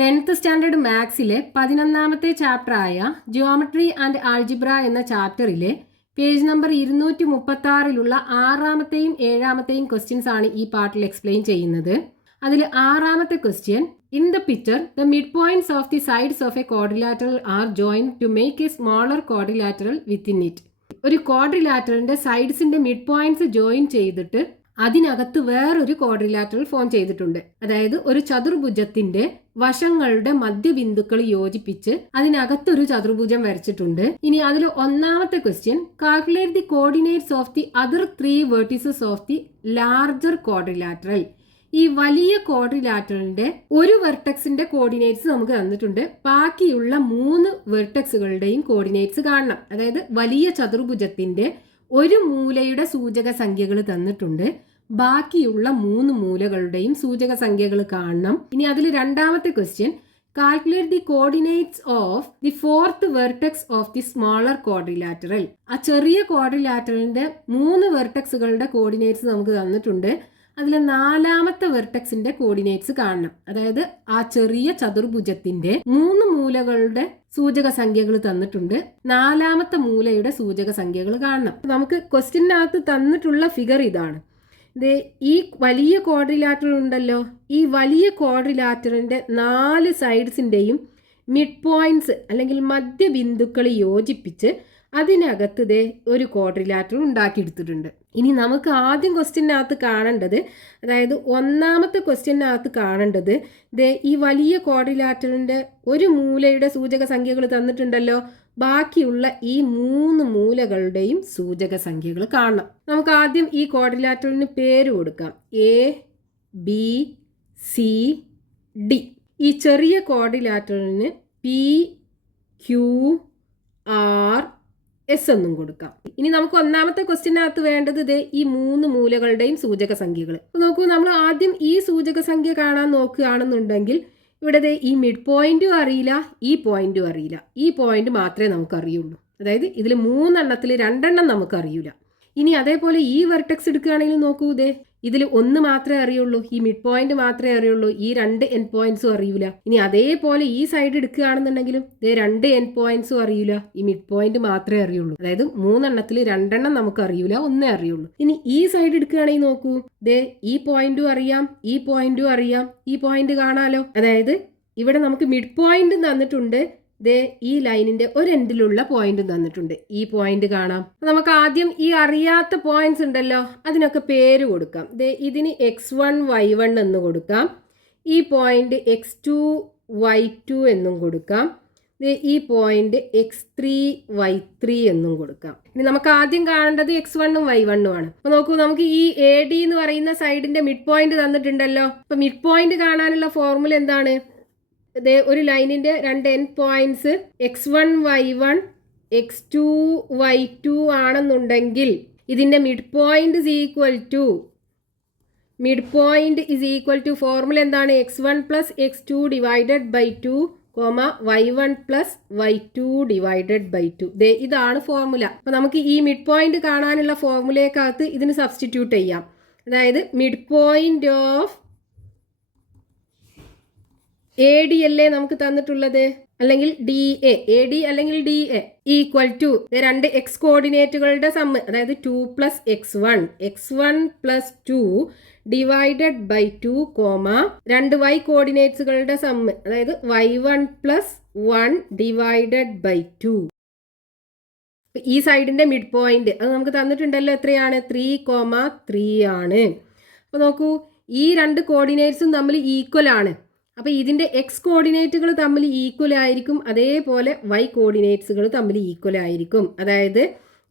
10th standard മാത്സിലെ 11ാമത്തെ ചാപ്റ്ററായ ജിയോമെട്രി ആൻഡ് ആൾജിബ്ര എന്ന ചാപ്റ്ററിലെ പേജ് നമ്പർ 236ലുള്ള 6ാമത്തെയും 7ാമത്തെയും ക്വസ്റ്റ്യൻസ് ആണ് ഈ പാർട്ടിൽ എക്സ്പ്ലെയിൻ ചെയ്യുന്നത്. അതിൽ 6ാമത്തെ question, in the picture the mid points of the sides of a quadrilateral are join to make a smaller quadrilateral within it. ഒരു ക്വാഡ്രിലാറ്ററലിന്റെ സൈഡ്സിന്റെ മിഡ് പോയിന്റ്സ് ജോയിൻ ചെയ്തിട്ട് അതിനകത്ത് വേറൊരു ക്വാഡ്രിലാറ്ററൽ ഫോം ചെയ്തിട്ടുണ്ട്. അതായത് ഒരു ചതുർഭുജത്തിന്റെ വശങ്ങളുടെ മധ്യബിന്ദുക്കൾ യോജിപ്പിച്ച് അതിനകത്തൊരു ചതുർഭുജം വരച്ചിട്ടുണ്ട്. ഇനി അതിൽ 1ാമത്തെ question, calculate the coordinates of the other 3 vertices of the larger quadrilateral. ഈ വലിയ ക്വാഡ്രിലാറ്ററലിന്റെ ഒരു വെർട്ടെക്സിന്റെ കോർഡിനേറ്റ്സ് നമുക്ക് തന്നിട്ടുണ്ട്. ബാക്കിയുള്ള 3 വെർട്ടെക്സുകളുടെയും കോർഡിനേറ്റ്സ് കാണണം. അതായത് വലിയ ചതുർഭുജത്തിന്റെ ഒരു മൂലയുടെ സൂചക സംഖ്യകൾ തന്നിട്ടുണ്ട്. ബാക്കിയുള്ള 3 മൂലകളുടെയും സൂചക സംഖ്യകൾ കാണണം. ഇനി അതിൽ 2ാമത്തെ question, calculate the coordinates of the 4th vertex of the smaller quadrilateral. ആ ചെറിയ ക്വാഡ്രിലാറ്ററലിന്റെ 3 വെർട്ടെക്സുകളുടെ കോർഡിനേറ്റ്സ് നമുക്ക് തന്നിട്ടുണ്ട്. അതിൽ 4ാമത്തെ വെർട്ടെക്സിന്റെ കോർഡിനേറ്റ്സ് കാണണം. അതായത് ആ ചെറിയ ചതുർഭുജത്തിന്റെ 3 മൂലകളുടെ സൂചക സംഖ്യകൾ തന്നിട്ടുണ്ട്. 4ാമത്തെ മൂലയുടെ സൂചക സംഖ്യകൾ കാണണം. നമുക്ക് ക്വസ്റ്റ്യനകത്ത് തന്നിട്ടുള്ള ഫിഗർ ഇതാണ്. ഈ വലിയ ക്വാഡ്രിലാറ്ററൽ ഉണ്ടല്ലോ, ഈ വലിയ ക്വാഡ്രിലാറ്ററിന്റെ 4 സൈഡ്സിന്റെയും മിഡ് പോയിന്റ്സ് അല്ലെങ്കിൽ മധ്യബിന്ദുക്കൾ യോജിപ്പിച്ച് അതിനകത്ത് ഒരു ക്വാഡ്രിലാറ്ററൽ ഉണ്ടാക്കിയെടുത്തിട്ടുണ്ട്. ഇനി നമുക്ക് ആദ്യം ക്വസ്റ്റ്യനകത്ത് കാണേണ്ടത്, അതായത് 1ാമത്തെ ക്വസ്റ്റ്യനകത്ത് കാണേണ്ടത്, ഈ വലിയ ക്വാഡ്രിലാറ്ററിന്റെ ഒരു മൂലയുടെ സൂചക സംഖ്യകൾ തന്നിട്ടുണ്ടല്ലോ, ബാക്കിയുള്ള ഈ 3 മൂലകളുടെയും സൂചക സംഖ്യകൾ കാണണം. നമുക്ക് ആദ്യം ഈ ക്വാഡ്രിലാറ്ററലിന് പേര് കൊടുക്കാം. A, B, C, D. ഈ ചെറിയ ക്വാഡ്രിലാറ്ററലിന് പി, ക്യൂ, ആർ, എസ് എന്നും കൊടുക്കാം. ഇനി നമുക്ക് 1ാമത്തെ ക്വസ്റ്റ്യനകത്ത് വേണ്ടത് ഈ 3 മൂലകളുടെയും സൂചക സംഖ്യകൾ. നോക്കൂ, നമ്മൾ ആദ്യം ഈ സൂചക സംഖ്യ കാണാൻ നോക്കുകയാണെന്നുണ്ടെങ്കിൽ ഇവിടെ ഈ മിഡ് പോയിന്റും അറിയില്ല, ഈ പോയിന്റും അറിയില്ല. ഈ പോയിന്റ് മാത്രമേ നമുക്ക് അറിയുള്ളൂ. അതായത് ഇതിൽ 3 എണ്ണത്തിൽ 2 എണ്ണം നമുക്ക് അറിയില്ല. ഇനി അതേപോലെ ഈ വെർട്ടെക്സ് എടുക്കുകയാണെങ്കിൽ നോക്കൂ, ഇതിൽ 1 മാത്രമേ അറിയുള്ളൂ, ഈ മിഡ് പോയിന്റ് മാത്രമേ അറിയുള്ളൂ, ഈ 2 എൻഡ് പോയിന്റ്സും അറിയില്ല. ഇനി അതേപോലെ ഈ സൈഡ് എടുക്കുകയാണെന്നുണ്ടെങ്കിലും 2 എൻഡ് പോയിന്റ്സും അറിയില്ല, ഈ മിഡ് പോയിന്റ് മാത്രമേ അറിയുള്ളൂ. അതായത് 3 എണ്ണത്തിൽ 2 എണ്ണം നമുക്ക് അറിയില്ല, 1 അറിയുള്ളൂ. ഇനി ഈ സൈഡ് എടുക്കുകയാണെങ്കിൽ നോക്കൂ, ഈ പോയിന്റും അറിയാം, ഈ പോയിന്റും അറിയാം, ഈ പോയിന്റ് കാണാലോ. അതായത് ഇവിടെ നമുക്ക് മിഡ് പോയിന്റ് തന്നിട്ടുണ്ട്, ഈ ലൈനിന്റെ ഒരു എൻഡിലുള്ള പോയിന്റ് തന്നിട്ടുണ്ട്, ഈ പോയിന്റ് കാണാം. നമുക്ക് ആദ്യം ഈ അറിയാത്ത പോയിന്റ്സ് ഉണ്ടല്ലോ, അതിനൊക്കെ പേര് കൊടുക്കാം. ഇതിന് x1 y1 എന്ന് കൊടുക്കാം. ഈ പോയിന്റ് x2 y2 എന്നും കൊടുക്കാം. ഈ പോയിന്റ് x3 y3 എന്നും കൊടുക്കാം. ഇനി നമുക്ക് ആദ്യം കാണേണ്ടത് x1 ഉം y1 ഉം ആണ്. അപ്പൊ നോക്കൂ, നമുക്ക് ഈ AD എന്ന് പറയുന്ന സൈഡിന്റെ മിഡ് പോയിന്റ് തന്നിട്ടുണ്ടല്ലോ. അപ്പൊ മിഡ് പോയിന്റ് കാണാനുള്ള ഫോർമുല എന്താണ്? ഒരു ലൈനിന്റെ 2 end points x1 y1 x2 y2 ആണെന്നുണ്ടെങ്കിൽ ഇതിന്റെ midpoint is equal to formula എന്താണ്? x1 plus x2 divided by 2 y1 plus y2 divided by 2. ഇതാണ് ഫോർമുല. അപ്പൊ നമുക്ക് ഈ മിഡ് പോയിന്റ് കാണാനുള്ള ഫോർമുലയ്ക്കകത്ത് ഇതിന് സബ്സ്റ്റിറ്റ്യൂട്ട് ചെയ്യാം. അതായത് മിഡ് പോയിന്റ് ഓഫ് AD അല്ലേ നമുക്ക് തന്നിട്ടുള്ളത്, അല്ലെങ്കിൽ DA, AD അല്ലെങ്കിൽ DA ഈക്വൽ ടു 2 എക്സ് കോർഡിനേറ്റുകളുടെ സമ്മ്, അതായത് 2 plus x1 plus 2 divided by 2 2 y കോർഡിനേറ്റ്സുകളുടെ സമ്മ്, അതായത് y1 പ്ലസ് 1 ഡിവൈഡഡ് ബൈ 2. ഈ സൈഡിന്റെ മിഡ് പോയിന്റ് അത് നമുക്ക് തന്നിട്ടുണ്ടല്ലോ, എത്രയാണ്? 3,3 ആണ്. അപ്പൊ നോക്കൂ, ഈ 2 കോർഡിനേറ്റ്സും തമ്മിൽ ഈക്വൽ ആണ്. അപ്പോൾ ഇതിന്റെ എക്സ് കോർഡിനേറ്റുകൾ തമ്മിൽ ഈക്വൽ ആയിരിക്കും, അതേപോലെ വൈ കോർഡിനേറ്റ്സുകൾ തമ്മിൽ ഈക്വൽ ആയിരിക്കും. അതായത്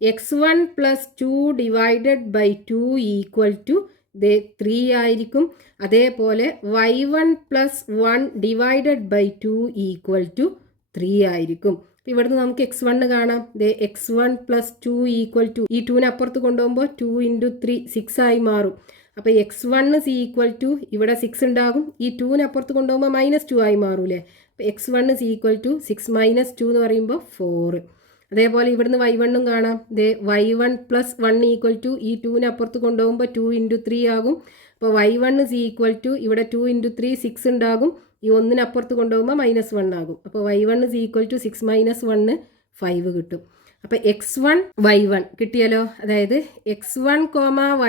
x1 plus 2 divided by 2 equal to 3 ആയിരിക്കും. അതേപോലെ y1 plus 1 divided by 2 equal to 3 ആയിരിക്കും. ഇവിടുന്ന് നമുക്ക് x1 കാണാം. x1 പ്ലസ് 2 ഈക്വൽ ടു, ഈ 2നെ അപ്പുറത്ത് കൊണ്ടുപോകുമ്പോൾ 2 × 3 6 ആയി മാറും. അപ്പോൾ x1 is equal to, ഇവിടെ 6 ഉണ്ടാകും, ഈ 2നെ അപ്പുറത്ത് കൊണ്ടുപോകുമ്പോൾ -2 ആയി മാറൂലേ. അപ്പോൾ x1 is equal to 6 - 2 എന്ന് പറയുമ്പോൾ 4. അതേപോലെ ഇവിടുന്ന് y1 ഉം കാണാം. y1 പ്ലസ് 1 ഈക്വൽ ടു, ഈ 2നെ അപ്പുറത്ത് കൊണ്ടുപോകുമ്പോൾ 2 × 3 ആകും. അപ്പോൾ y1 is equal to, ഇവിടെ 2 × 3 6 ഉണ്ടാകും, ഈ 1 അപ്പുറത്ത് കൊണ്ടുപോകുമ്പോൾ -1 ആകും. അപ്പോൾ y1 = 6 - 1 5 കിട്ടും. അപ്പോൾ x1 y1 കിട്ടിയല്ലോ. അതായത് x1,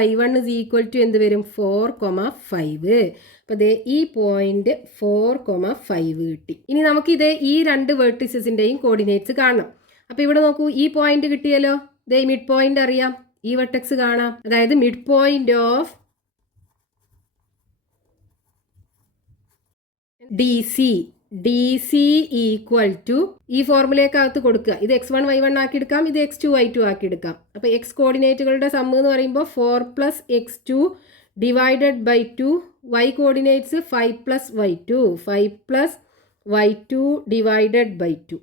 y1 = എന്ത് വരും? 4, 5. അപ്പോൾ ദേ ഈ പോയിന്റ് 4, 5 കിട്ടി. ഇനി നമുക്ക് ഇതേ ഈ രണ്ട് വെർട്ടിസസിൻ്റെയും കോർഡിനേറ്റ്സ് കാണണം. അപ്പോൾ ഇവിടെ നോക്കൂ, ഈ പോയിന്റ് കിട്ടിയല്ലോ. ദേ മിഡ് പോയിന്റ് അറിയാം, ഈ വെർട്ടെക്സ് കാണാം. അതായത് മിഡ് പോയിന്റ് ഓഫ് DC = ഈ ഫോർമുലയ്ക്കകത്ത് കൊടുക്കുക. ഇത് x1 y1 ആക്കി എടുക്കാം, ഇത് x2 y2 ആക്കി എടുക്കാം. അപ്പോൾ x കോർഡിനേറ്റുകളുടെ സം എന്ന് പറയുമ്പോൾ 4 + x2 divided by 2, y coordinates 5 + y2, 5 + y2 divided by 2.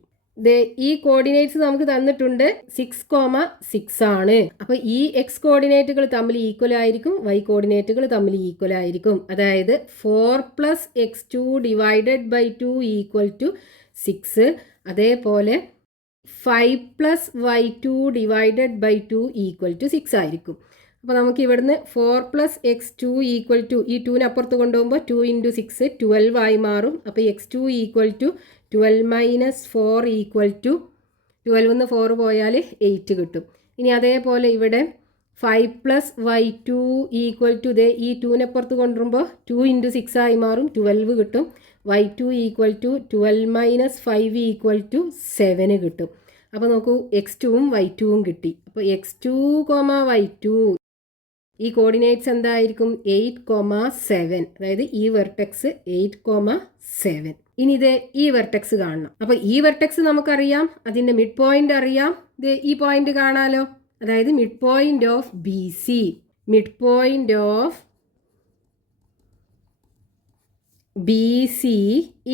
ഈ കോർഡിനേറ്റ്സ് നമുക്ക് തന്നിട്ടുണ്ട് 6, 6 ആണ്. അപ്പോൾ ഈ x കോർഡിനേറ്റുകൾ തമ്മിൽ ഈക്വൽ ആയിരിക്കും, y കോർഡിനേറ്റുകൾ തമ്മിൽ ഈക്വൽ ആയിരിക്കും. അതായത് 4 + x2 ഡിവൈഡഡ് ബൈ 2 = 6. അതേപോലെ 5 + y2 ഡിവൈഡഡ് ബൈ 2 = 6 ആയിരിക്കും. അപ്പോൾ നമുക്ക് ഇവിടുന്ന് 4 + x2 = ഈ 2 അപ്പുറത്ത് കൊണ്ടുപോകുമ്പോൾ 2 × 6 12 ആയി മാറും. അപ്പോൾ x2 = 12 - 4 = 12 ന്ന് 4 പോയാൽ 8 കിട്ടും. ഇനി അതേപോലെ ഇവിടെ 5 + y2 = ഈ 2 അപ്പുറത്ത് കൊണ്ടുവരുമ്പോൾ 2 × 6 ആയി മാറും, 12 കിട്ടും. y2 = 12 - 5 = 7 കിട്ടും. അപ്പോൾ നോക്കൂ, x2ഉം y2ഉം കിട്ടി. അപ്പോൾ x2, y2 ഈ കോർഡിനേറ്റ്സ് എന്തായിരിക്കും? 8, 7. അതായത് ഈ വെർട്ടെക്സ് 8, 7. ഇനി ഇത് ഈ വെർട്ടെക്സ് കാണണം. അപ്പോൾ ഈ വെർട്ടെക്സ് നമുക്കറിയാം, അതിൻ്റെ മിഡ് പോയിന്റ് അറിയാം. ഇത് ഈ പോയിന്റ് കാണാലോ. അതായത് mid point of BC, mid point of BC =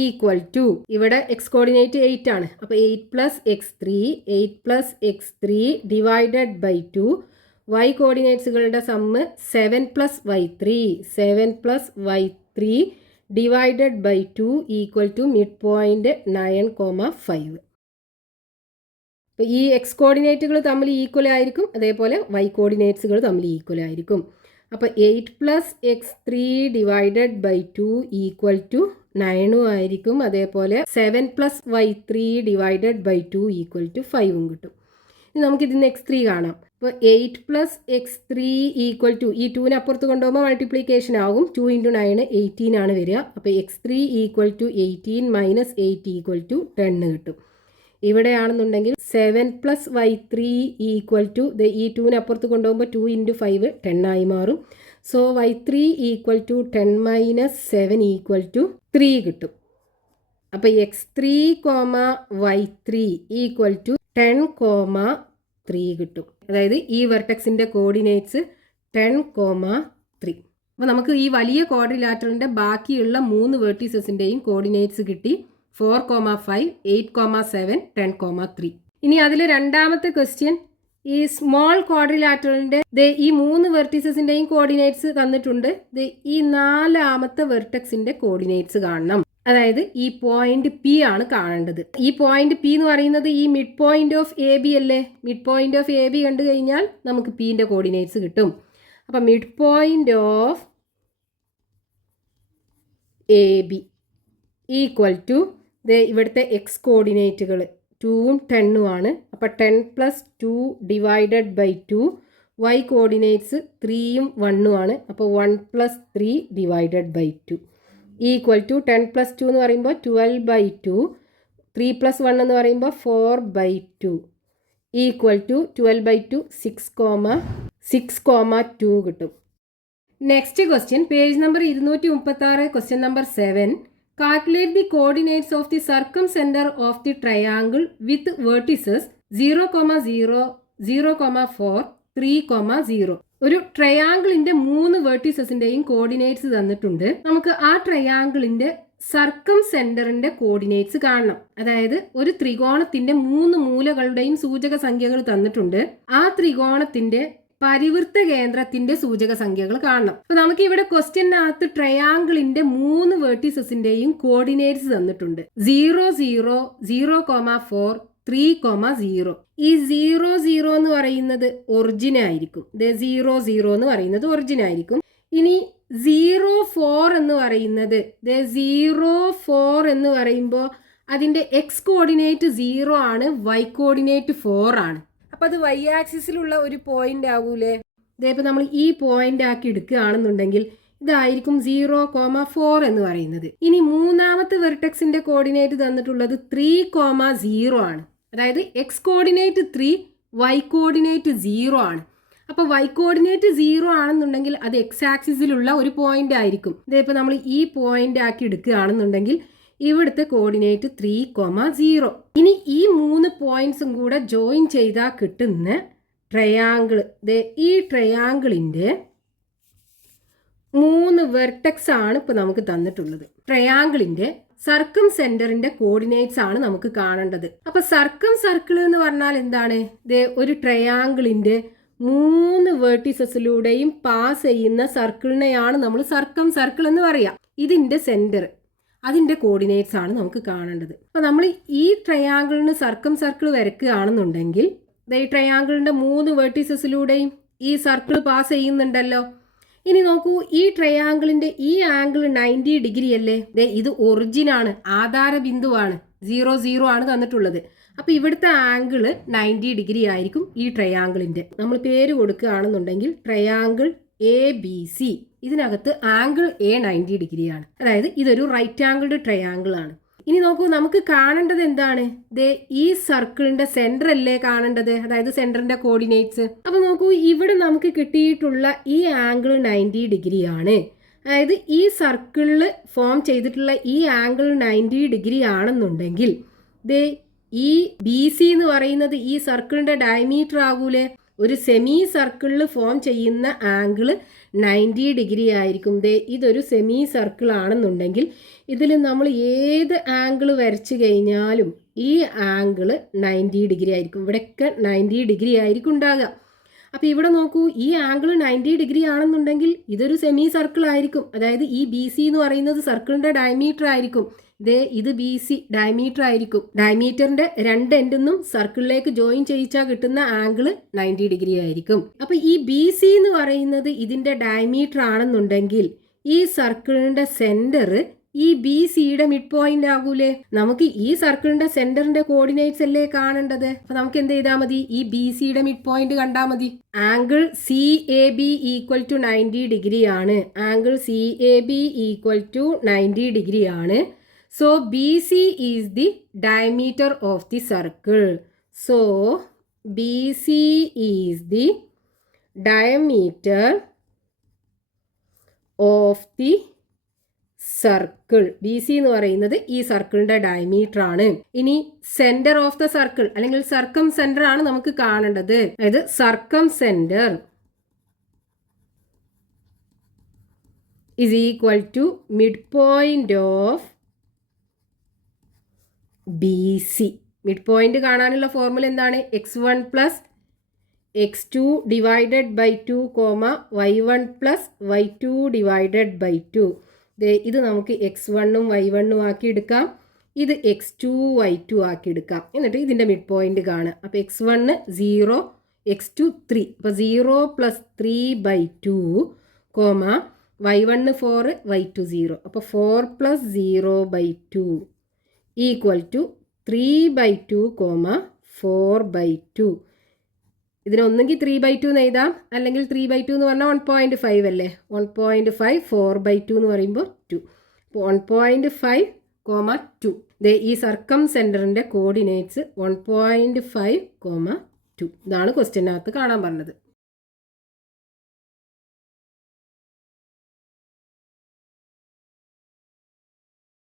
ഇവിടെ x കോർഡിനേറ്റ് 8 ആണ്. അപ്പോൾ 8 + x3, 8 + x3 divided by 2, y കോർഡിനേറ്റ്സുകളുടെ sum 7 + y3, 7 + y3 divided by 2 = mid point 9, 5. അപ്പോൾ ഈ x കോർഡിനേറ്റുകൾ തമ്മിൽ ഈക്വൽ ആയിരിക്കും, അതേപോലെ y കോർഡിനേറ്റ്സുകൾ തമ്മിൽ ഈക്വൽ ആയിരിക്കും. അപ്പോൾ 8 + x3 ഡിവൈഡഡ് ബൈ 2 = 9 ആയിരിക്കും. അതേപോലെ 7 + y3 ഡിവൈഡഡ് ബൈ 2 = 5 കിട്ടും. ഇനി നമുക്ക് ഇതിന് x3 കാണാം. അപ്പോൾ 8 + x3 = ഈ 2 അപ്പുറത്ത് കൊണ്ടുപോകുമ്പോൾ മൾട്ടിപ്ലിക്കേഷൻ ആകും. 2 × 9 18 ആണ് വരിക. അപ്പോൾ x3 = 18 - 8 = 10 കിട്ടും. ഇവിടെയാണെന്നുണ്ടെങ്കിൽ 7 + y3 = ഈ 2 അപ്പുറത്ത് കൊണ്ടുപോകുമ്പോൾ 2 × 5 10 ആയി മാറും. സോ y3 = 10 - 7 = 3 കിട്ടും. അപ്പോൾ x3, y3 = 10, 3 കിട്ടും. അതായത് ഈ വെർട്ടെക്സിൻ്റെ കോർഡിനേറ്റ്സ് 10, 3. അപ്പോൾ നമുക്ക് ഈ വലിയ ക്വാഡ്രിലാറ്ററലിൻ്റെ ബാക്കിയുള്ള 3 വെർട്ടീസസിൻ്റെയും കോർഡിനേറ്റ്സ് കിട്ടി. 4, 5, 8, 7, 10, 3. ഇനി അതിൽ രണ്ടാമത്തെ ക്വസ്റ്റ്യൻ, ഈ സ്മോൾ ക്വാഡ്രിലാറ്ററലിൻ്റെ ഈ 3 വെർട്ടീസസിൻ്റെയും കോർഡിനേറ്റ്സ് തന്നിട്ടുണ്ട്. ഈ 4ാമത്തെ വെർട്ടെക്സിൻ്റെ കോർഡിനേറ്റ്സ് കാണണം. അതായത് ഈ പോയിന്റ് P ആണ് കാണേണ്ടത്. ഈ പോയിന്റ് P എന്ന് പറയുന്നത് ഈ മിഡ് പോയിന്റ് ഓഫ് AB അല്ലേ? മിഡ് പോയിന്റ് ഓഫ് AB കണ്ടു കഴിഞ്ഞാൽ നമുക്ക് Pൻ്റെ കോർഡിനേറ്റ്സ് കിട്ടും. അപ്പം മിഡ് പോയിന്റ് ഓഫ് AB = ഇവിടുത്തെ x കോർഡിനേറ്റുകൾ 2ഉം 10ഉം ആണ്. അപ്പോൾ 10 + 2 ഡിവൈഡഡ് ബൈ 2, y കോർഡിനേറ്റ്സ് 3ഉം 1ഉം ആണ്. അപ്പോൾ 1 + 3 ഡിവൈഡഡ് ബൈ 2 = 10 + 2 എന്ന് പറയുമ്പോൾ 12 ബൈ 2, 3 + 1 എന്ന് പറയുമ്പോൾ 4 ബൈ 2 = 12 ബൈ 2, 6, 2 കിട്ടും. Next question, page number 236, question number 7. Calculate the coordinates of the circumcentre of the triangle with vertices 0, 0, 0, 4, 3, 0. ഒരു ട്രയാങ്കിളിന്റെ 3 വെർട്ടീസസിന്റെയും കോർഡിനേറ്റ്സ് തന്നിട്ടുണ്ട്. നമുക്ക് ആ ട്രയാങ്കിളിന്റെ സർക്കം സെന്ററിന്റെ കോർഡിനേറ്റ്സ് കാണണം. അതായത് ഒരു ത്രികോണത്തിന്റെ 3 മൂലകളുടെയും സൂചക സംഖ്യകൾ തന്നിട്ടുണ്ട്. ആ ത്രികോണത്തിന്റെ പരിവൃത്ത കേന്ദ്രത്തിന്റെ സൂചക സംഖ്യകൾ കാണണം. അപ്പൊ നമുക്ക് ഇവിടെ ക്വസ്റ്റ്യനകത്ത് ട്രയാങ്കിളിന്റെ 3 വെർട്ടീസസിന്റെയും കോർഡിനേറ്റ്സ് തന്നിട്ടുണ്ട്. 0, 0, 0, 4, 3, 0. ഈ 0, 0 എന്ന് പറയുന്നത് ഒറിജിൻ ആയിരിക്കും. 0, 0 എന്ന് പറയുന്നത് ഒറിജിൻ ആയിരിക്കും. ഇനി 04 എന്ന് പറയുന്നത് 04 എന്ന് പറയുമ്പോൾ അതിൻ്റെ എക്സ് കോർഡിനേറ്റ് 0 ആണ്, വൈ കോർഡിനേറ്റ് 4 ആണ്. അപ്പം അത് വൈ ആക്സിസിലുള്ള ഒരു പോയിന്റ് ആകൂലേ? ഇതേപ്പോൾ നമ്മൾ ഈ പോയിന്റ് ആക്കി എടുക്കുകയാണെന്നുണ്ടെങ്കിൽ ഇതായിരിക്കും 0,4 എന്ന് പറയുന്നത്. ഇനി മൂന്നാമത്തെ വെർട്ടെക്സിന്റെ കോർഡിനേറ്റ് തന്നിട്ടുള്ളത് 3,0 ആണ്. അതായത് എക്സ് കോർഡിനേറ്റ് 3, വൈ കോർഡിനേറ്റ് 0 ആണ്. അപ്പോൾ വൈ കോർഡിനേറ്റ് 0 ആണെന്നുണ്ടെങ്കിൽ അത് എക്സ് ആക്സിസിലുള്ള ഒരു പോയിന്റ് ആയിരിക്കും. ഇതിപ്പോൾ നമ്മൾ ഈ പോയിന്റ് ആക്കി എടുക്കുകയാണെന്നുണ്ടെങ്കിൽ ഇവിടുത്തെ കോർഡിനേറ്റ് 3,0. ഇനി ഈ 3 പോയിന്റ്സും കൂടെ ജോയിൻ ചെയ്താൽ കിട്ടുന്ന ട്രയാങ്കിൾ, ഈ ട്രയാങ്കിളിൻ്റെ 3 വെർട്ടെക്സ് ആണ് ഇപ്പോൾ നമുക്ക് തന്നിട്ടുള്ളത്. ട്രയാങ്കിളിൻ്റെ സർക്കം സെന്ററിന്റെ കോർഡിനേറ്റ്സ് ആണ് നമുക്ക് കാണേണ്ടത്. അപ്പൊ സർക്കം സർക്കിൾ എന്ന് പറഞ്ഞാൽ എന്താണ്? ഒരു ട്രയാങ്കിളിന്റെ 3 വേർട്ടിസസിലൂടെയും പാസ് ചെയ്യുന്ന സർക്കിളിനെയാണ് നമ്മൾ സർക്കം സർക്കിൾ എന്ന് പറയാം. ഇതിന്റെ സെന്റർ, അതിന്റെ കോർഡിനേറ്റ്സ് ആണ് നമുക്ക് കാണേണ്ടത്. അപ്പൊ നമ്മൾ ഈ ട്രയാങ്കിളിന് സർക്കം സർക്കിൾ വരയ്ക്കുകയാണെന്നുണ്ടെങ്കിൽ ഈ ട്രയാങ്കിളിന്റെ 3 വേർട്ടിസസിലൂടെയും ഈ സർക്കിൾ പാസ് ചെയ്യുന്നുണ്ടല്ലോ. ഇനി നോക്കൂ, ഈ ട്രയാങ്കിളിന്റെ ഈ ആംഗിൾ 90 ഡിഗ്രി അല്ലേ? ഇത് ഒറിജിൻ ആണ്, ആധാര ബിന്ദുവാണ്, 0, 0 ആണ് തന്നിട്ടുള്ളത്. അപ്പൊ ഇവിടുത്തെ ആംഗിൾ 90 ഡിഗ്രി ആയിരിക്കും ഈ ട്രയാങ്കിളിന്റെ. നമ്മൾ പേര് കൊടുക്കുകയാണെന്നുണ്ടെങ്കിൽ ട്രയാങ്കിൾ ABC. ഇതിനകത്ത് ആംഗിൾ A 90 ഡിഗ്രിയാണ്. അതായത് ഇതൊരു റൈറ്റ് ആംഗിൾഡ് ട്രയാങ്കിൾ ആണ്. ഇനി നോക്കൂ, നമുക്ക് കാണേണ്ടത് എന്താണ്? ഈ സർക്കിളിന്റെ സെന്റർ അല്ലേ കാണേണ്ടത്, അതായത് സെന്ററിന്റെ കോർഡിനേറ്റ്സ്. അപ്പൊ നോക്കൂ, ഇവിടെ നമുക്ക് കിട്ടിയിട്ടുള്ള ഈ ആംഗിൾ 90 ഡിഗ്രി ആണ്. അതായത് ഈ സർക്കിളിൽ ഫോം ചെയ്തിട്ടുള്ള ഈ ആംഗിൾ 90 ഡിഗ്രി ആണെന്നുണ്ടെങ്കിൽ ഈ BC എന്ന് പറയുന്നത് ഈ സർക്കിളിന്റെ ഡയമീറ്റർ ആകൂലേ? ഒരു സെമി സർക്കിളിൽ ഫോം ചെയ്യുന്ന ആംഗിൾ 90 ഡിഗ്രി ആയിരിക്കും. ഇതൊരു സെമി സർക്കിൾ ആണെന്നുണ്ടെങ്കിൽ ഇതിൽ നമ്മൾ ഏത് ആംഗിൾ വരച്ചു കഴിഞ്ഞാലും ഈ ആംഗിൾ 90 ഡിഗ്രി ആയിരിക്കും. ഇവിടെയൊക്കെ 90 ഡിഗ്രി ആയിരിക്കും ഉണ്ടാകുക. അപ്പോൾ ഇവിടെ നോക്കൂ, ഈ ആംഗിൾ 90 ഡിഗ്രി ആണെന്നുണ്ടെങ്കിൽ ഇതൊരു സെമി സർക്കിൾ ആയിരിക്കും. അതായത് ഈ BC എന്ന് പറയുന്നത് സർക്കിളിന്റെ ഡയമീറ്റർ ആയിരിക്കും. ഇത് BC ഡയമീറ്റർ ആയിരിക്കും. ഡയമീറ്ററിന്റെ 2 എൻഡിന്നും സർക്കിളിലേക്ക് ജോയിൻ ചെയ്യിച്ചാൽ കിട്ടുന്ന ആംഗിൾ 90 ഡിഗ്രി ആയിരിക്കും. അപ്പൊ ഈ BC എന്ന് പറയുന്നത് ഇതിന്റെ ഡയമീറ്റർ ആണെന്നുണ്ടെങ്കിൽ ഈ സർക്കിളിന്റെ സെന്റർ ഈ BCയുടെ മിഡ് പോയിന്റ് ആകൂലേ? നമുക്ക് ഈ സർക്കിളിന്റെ സെന്ററിന്റെ കോർഡിനേറ്റ്സ് അല്ലേ കാണേണ്ടത്. അപ്പൊ നമുക്ക് എന്ത് ചെയ്താൽ മതി? ഈ BCയുടെ മിഡ് പോയിന്റ് കണ്ടാൽ മതി. Angle CAB equal to 90 degree ആണ്. Angle CAB equal to 90 degree ആണ്. So BC is the diameter of the circle. So BC is the diameter of the circle. BC എന്ന് പറയുന്നത് ഈ സർക്കിളിന്റെ ഡയമീറ്റർ ആണ്. ഇനി സെന്റർ ഓഫ് ദ സർക്കിൾ അല്ലെങ്കിൽ സർക്കം centre ആണ് നമുക്ക് കാണേണ്ടത്. അതായത് circumcentre is equal to mid point of BC. Mid point കാണാനുള്ള ഫോർമുല എന്താണ്? x1 plus x2 divided by 2, y1 plus y2 divided by 2. ഇത് നമുക്ക് x1ഉം y1ഉം ആക്കി എടുക്കാം. ഇത് x2 y2 ആക്കി എടുക്കാം. എന്നിട്ട് ഇതിൻ്റെ മിഡ് പോയിന്റ് കാണുക. അപ്പോൾ x1 0, x2 3. അപ്പോൾ 0 പ്ലസ് 3 ബൈ 2, y1 4, y2 0. അപ്പോൾ 4 plus 0 by 2 equal to 3 by 2, 4 by 2. ഇതിനൊന്നെങ്കിൽ 3 ബൈ 2 എന്ന് എഴുതാം, അല്ലെങ്കിൽ 3 ബൈ 2 എന്ന് പറഞ്ഞാൽ 1.5 അല്ലേ? 1.5, 4 ബൈ 2 എന്ന് പറയുമ്പോൾ 2. അപ്പോൾ 1.5, 2. ഈ സർക്കം സെന്ററിന്റെ കോർഡിനേറ്റ്സ് 1.5, 2. ഇതാണ് ക്വസ്റ്റ്യനകത്ത് കാണാൻ പറഞ്ഞത്.